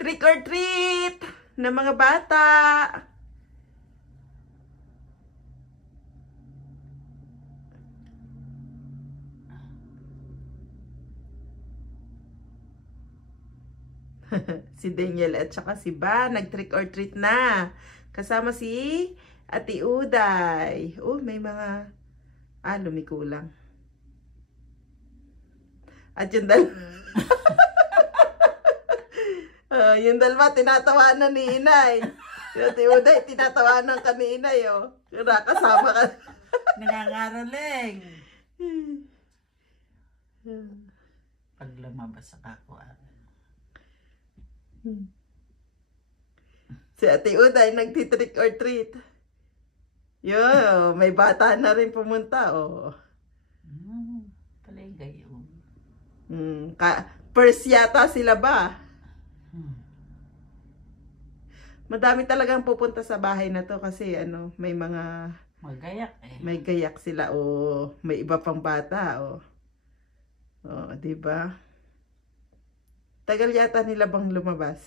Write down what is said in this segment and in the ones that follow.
Trick or treat ng mga bata. Si Daniel at saka si Ba nag-trick or treat na. Kasama si Ate Uday. Oh, may mga lumikulang. At yung yung dalawa tinatawanan ni Inay. Yung Ate Uday tinatawanan ka ni Inay, oh. Kasama ka. Nangangaroling. Pag lumabas sa kakuan. Si Ate Uday nagti-trick or treat. Yo, may bata na rin pumunta, oh. Palay gayon. First yata sila ba? Madami talagang pupunta sa bahay na to kasi may mga magayak eh. May gayak sila o may iba pang bata o. Oh, 'di ba? Tagal yata nila bang lumabas.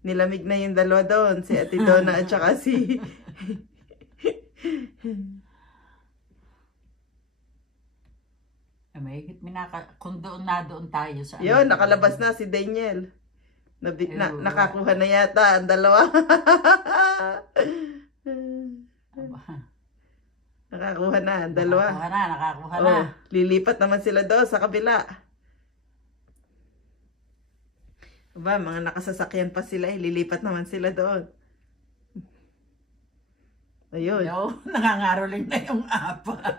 Nilamig na yung dalawa doon, si Ate Donna at saka si Mahigit kung doon tayo sa yun, nakalabas na si Daniel. Nakakuha na yata ang dalawa. Nakakuha na ang dalawa. Nakakuha na. Lilipat naman sila doon sa kabila. Aba, mga nakasasakyan pa sila, lilipat naman sila doon. Ayun. Nangangaroling na yung apat.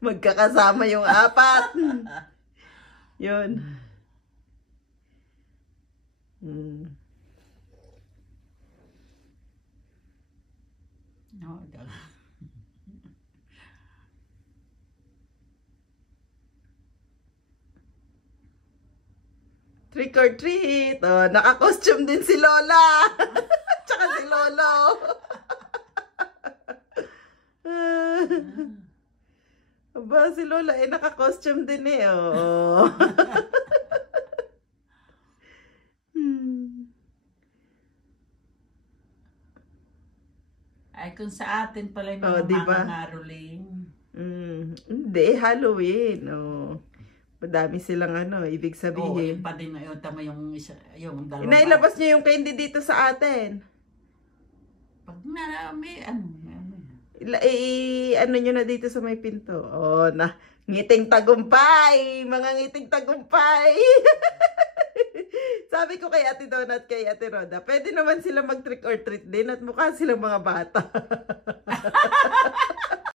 Magkakasama yung apat. Yun. Trick or treat. Oh, naka-costume din si Lola. Tsaka si Lolo. Aba, si Lola naka-costume din eh. Oh. Ay, kung sa atin pala yung mga diba? nangangaroling. Hindi, Halloween. Oh. Madami silang ibig sabihin. Yun pa din, tama yung dalawa. Inailabas niyo yung candy dito sa atin. Pag narami, nyo na dito sa may pinto. Oh, ngiting tagumpay! Mga ngiting tagumpay! Sabi ko kay Ate Donna at kay Ate Roda, pwede naman sila mag-trick or treat din at mukha silang mga bata.